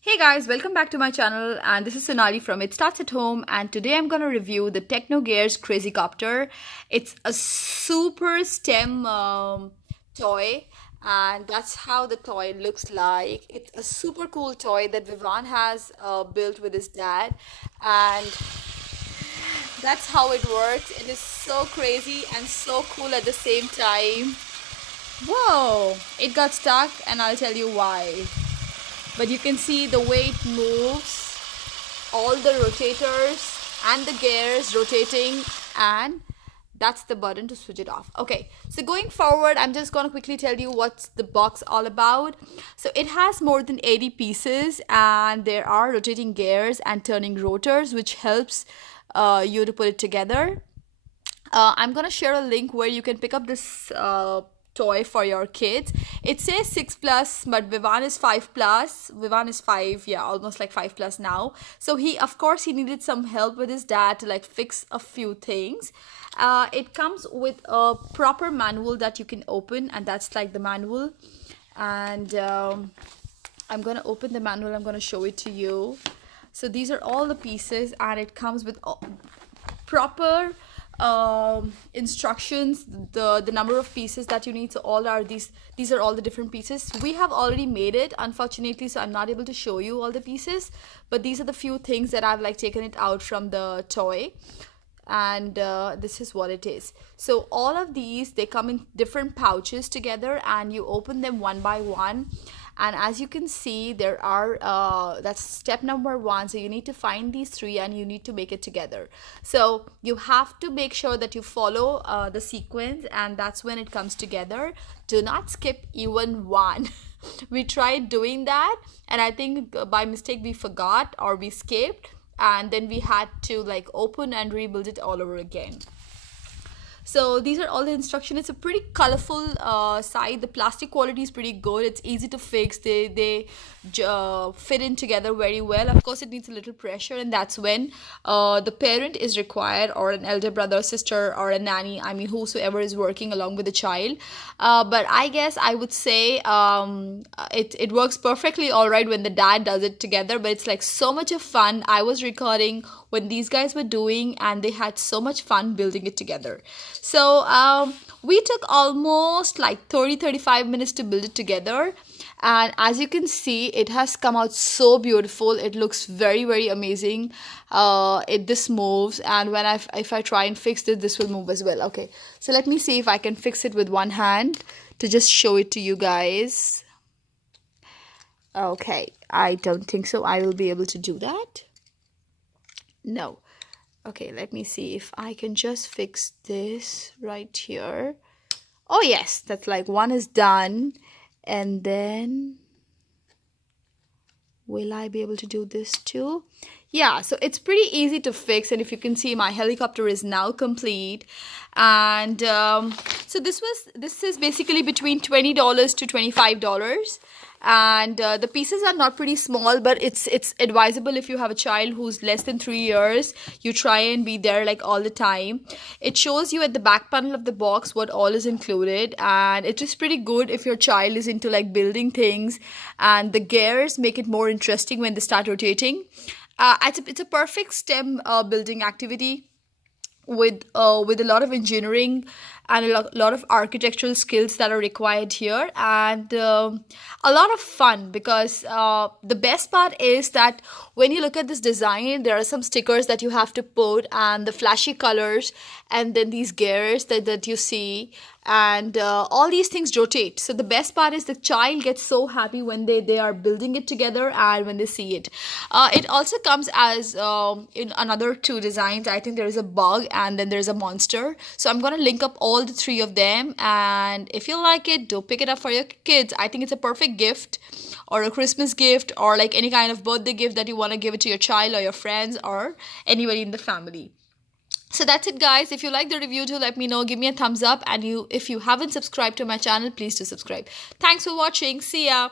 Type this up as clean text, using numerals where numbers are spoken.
Hey guys, welcome back to my channel, and this is Sonali from It Starts at Home, and today I'm going to review the Techno Gears Crazy Copter. It's a super STEM toy, and that's how the toy looks like. It's a super cool toy that Vivan has built with his dad, and that's how it works. It is so crazy and so cool at the same time. Whoa, it got stuck, and I'll tell you why. But you can see the way it moves, all the rotators and the gears rotating, and that's the button to switch it off. Okay, so going forward, I'm just gonna quickly tell you what's the box all about. So it has more than 80 pieces, and there are rotating gears and turning rotors, which helps you to put it together. I'm gonna share a link where you can pick up this toy for your kids. It says 6 plus, but Vivan is 5 plus. Vivan is 5, yeah, almost like 5 plus now. So of course, he needed some help with his dad to like fix a few things. It comes with a proper manual that you can open, and that's like the manual. And I'm gonna open the manual. I'm gonna show it to you. So these are all the pieces, and it comes with proper instructions, the number of pieces that you need. So all are these are all the different pieces. We have already made it, unfortunately, so I'm not able to show you all the pieces, but these are the few things that I've like taken it out from the toy. And this is what it is. So all of these, they come in different pouches together, and you open them one by one. And as you can see, there are that's step number 1. So you need to find these 3 and you need to make it together. So you have to make sure that you follow the sequence, and that's when it comes together. Do not skip even one. We tried doing that, and I think by mistake we forgot or we skipped, and then we had to like open and rebuild it all over again. So these are all the instructions. It's a pretty colorful side. The plastic quality is pretty good. It's easy to fix. They fit in together very well. Of course, it needs a little pressure, and that's when the parent is required, or an elder brother, sister, or a nanny. I mean, whosoever is working along with the child. But I guess I would say it works perfectly all right when the dad does it together. But it's like so much of fun. I was recording when these guys were doing, and they had so much fun building it together. So we took almost like 30-35 minutes to build it together, and as you can see, it has come out so beautiful. It looks very amazing. This moves, and if I try and fix it, this will move as well. Okay, so let me see if I can fix it with one hand to just show it to you guys. Okay, I don't think so I will be able to do that. No. Okay, let me see if I can just fix this right here. Oh yes, that's like one is done. And then will I be able to do this too? Yeah, so it's pretty easy to fix, and if you can see, my helicopter is now complete. And so this is basically between $20 to $25. And the pieces are not pretty small, but it's advisable if you have a child who's less than 3 years, you try and be there like all the time. It shows you at the back panel of the box what all is included, and it is pretty good if your child is into like building things, and the gears make it more interesting when they start rotating. It's a perfect STEM building activity with a lot of engineering and a lot of architectural skills that are required here, and a lot of fun, because the best part is that when you look at this design, there are some stickers that you have to put, and the flashy colors, and then these gears that you see, and all these things rotate. So the best part is the child gets so happy when they are building it together and when they see it. It also comes as in another 2 designs. I think there is a bug, and then there's a monster. So I'm gonna link up all the 3 of them, and if you like it, do pick it up for your kids. I think it's a perfect gift, or a Christmas gift, or like any kind of birthday gift that you want to give it to your child or your friends or anybody in the family. So that's it, guys. If you like the review, do let me know. Give me a thumbs up, and if you haven't subscribed to my channel, please do subscribe. Thanks for watching. See ya.